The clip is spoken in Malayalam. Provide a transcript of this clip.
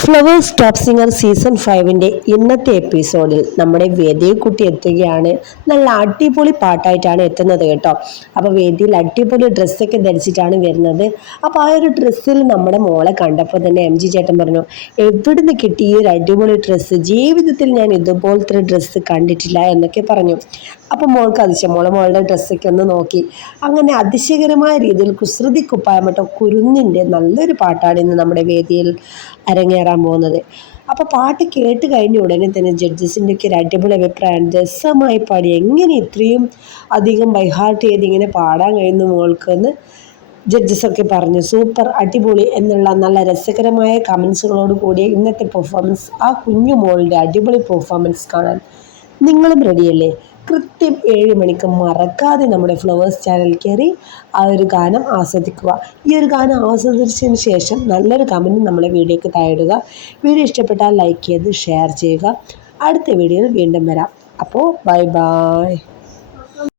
ഫ്ലവേഴ്സ് ടോപ്പ് സിംഗർ സീസൺ 5 ഇന്നത്തെ എപ്പിസോഡിൽ നമ്മുടെ വേദിയെക്കുട്ടി എത്തുകയാണ്. നല്ല അടിപൊളി പാട്ടായിട്ടാണ് എത്തുന്നത് കേട്ടോ. അപ്പോൾ വേദിയിൽ അടിപൊളി ഡ്രസ്സൊക്കെ ധരിച്ചിട്ടാണ് വരുന്നത്. അപ്പോൾ ആ ഒരു ഡ്രസ്സിൽ നമ്മുടെ മോളെ കണ്ടപ്പോൾ തന്നെ എം ജി ചേട്ടൻ പറഞ്ഞു, എവിടുന്ന് കിട്ടി ഈ ഒരു അടിപൊളി ഡ്രസ്സ്, ജീവിതത്തിൽ ഞാൻ ഇതുപോലത്തെ ഒരു ഡ്രസ്സ് കണ്ടിട്ടില്ല എന്നൊക്കെ പറഞ്ഞു. അപ്പോൾ മോൾക്ക് അതിശയം, മോളുടെ ഡ്രസ്സൊക്കെ ഒന്ന് നോക്കി. അങ്ങനെ അതിശയകരമായ രീതിയിൽ കുസൃതി കുപ്പായമട്ടോ കുരുന്നിൻ്റെ നല്ലൊരു പാട്ടാണ് ഇന്ന് നമ്മുടെ വേദിയിൽ അരങ്ങേറാൻ പോകുന്നത്. അപ്പോൾ പാട്ട് കേട്ട് കഴിഞ്ഞ ഉടനെ തന്നെ ജഡ്ജസിൻ്റെ ഒക്കെ ഒരു അടിപൊളി അഭിപ്രായം, രസമായി പാടി, എങ്ങനെ ഇത്രയും അധികം ബൈഹാർട്ട് ചെയ്ത് ഇങ്ങനെ പാടാൻ കഴിയുന്നു മോൾക്ക് എന്ന് ജഡ്ജസൊക്കെ പറഞ്ഞു. സൂപ്പർ, അടിപൊളി എന്നുള്ള നല്ല രസകരമായ കമൻസുകളോട് കൂടിയ ഇന്നത്തെ പെർഫോമൻസ്, ആ കുഞ്ഞു മോളുടെ അടിപൊളി പെർഫോമൻസ് കാണാൻ നിങ്ങളും റെഡിയല്ലേ? കൃത്യം 7 മണിക്ക് മറക്കാതെ നമ്മുടെ ഫ്ലവേഴ്സ് ചാനൽ കയറി ആ ഒരു ഗാനം ആസ്വദിക്കുക. ഈ ഒരു ഗാനം ആസ്വദിച്ചതിന് ശേഷം നല്ലൊരു കമൻറ്റ് നമ്മളെ വീഡിയോയ്ക്ക് താഴെയിടുക. വീഡിയോ ഇഷ്ടപ്പെട്ടാൽ ലൈക്ക് ചെയ്ത് ഷെയർ ചെയ്യുക. അടുത്ത വീഡിയോയിൽ വീണ്ടും വരാം. അപ്പോൾ ബൈ ബൈ.